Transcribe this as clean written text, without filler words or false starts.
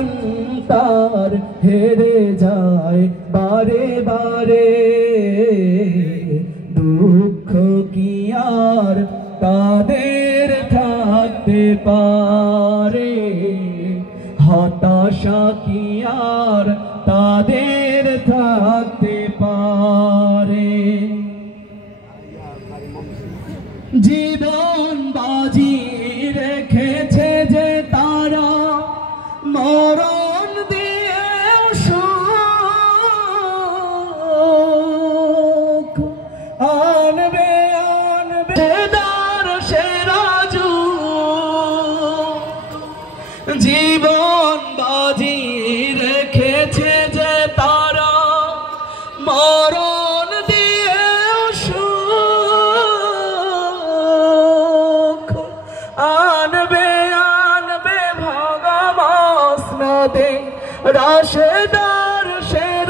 সন্তান হেরে যায় বারে বারে, দুঃখ কি আর তাদের থাকতে পারে, হতাশা কি আর তাদের থাকতে পারে। জীবন বাজি রেখেছে যে তারা, মরণ দিয়ে সুখ আনবে আনবে দার সেরা যুগ। জীবন বাজি রেখেছে যে তারা, মরণ দিয়ে সুখ আনবে আনবে ভাগা মসনদে রাশেদার শের